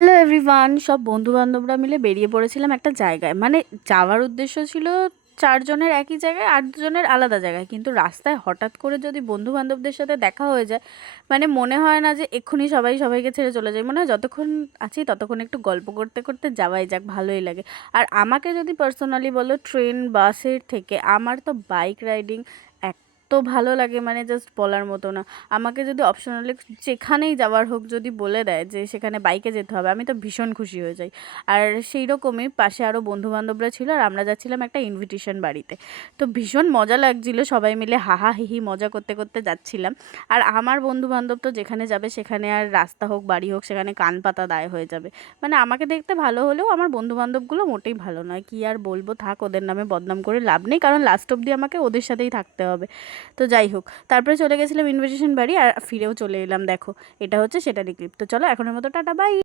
Hello everyone, সব বন্ধু বান্ধবরা মিলে বেরিয়ে পড়েছিলাম একটা জায়গায়। মানে যাওয়ার উদ্দেশ্য ছিল 4 জনের একই জায়গায়, 8 জনের আলাদা জায়গায়। কিন্তু রাস্তায় হঠাৎ করে যদি বন্ধু বান্ধবদের সাথে দেখা হয়ে যায়, মানে মনে হয় না যে এক্ষুনি সবাই সবাইকে ছেড়ে চলে যায়। মনে হয় যতক্ষণ আছি ততক্ষণ একটু গল্প করতে করতে যাওয়াই যাক, ভালোই লাগে। আর আমাকে যদি পার্সোনালি বলো, ট্রেন বাসের থেকে আমার তো বাইক রাইডিং এত ভালো লাগে, মানে জাস্ট বলার মতো না। আমাকে যদি অপশনালি যেখানেই যাওয়ার হোক যদি বলে দেয় যে সেখানে বাইকে যেতে হবে, আমি তো ভীষণ খুশি হয়ে যাই। আর সেই রকমই পাশে আরও বন্ধু বান্ধবরা ছিল, আর আমরা যাচ্ছিলাম একটা ইনভিটেশন বাড়িতে। তো ভীষণ মজা লাগছিল, সবাই মিলে হাহা হিহি মজা করতে করতে যাচ্ছিলাম। আর আমার বন্ধু বান্ধব তো যেখানে যাবে সেখানে, আর রাস্তা হোক বাড়ি হোক, সেখানে কান পাতা দায় হয়ে যাবে। মানে আমাকে দেখতে ভালো হলেও আমার বন্ধু বান্ধবগুলো মোটেই ভালো নয়, কি আর বলবো, থাক, ওদের নামে বদনাম করে লাভ নেই, কারণ লাস্ট অবধি আমাকে ওদের সাথেই থাকতে হবে। তো যাই হোক, তারপরে চলে গেছিলাম ইনভিটেশন বাড়ি, আর ফিরেও চলে এলাম। দেখো, এটা হচ্ছে সেটারই ক্লিপ। তো চলো, এখনের মতো টাটা, বাই।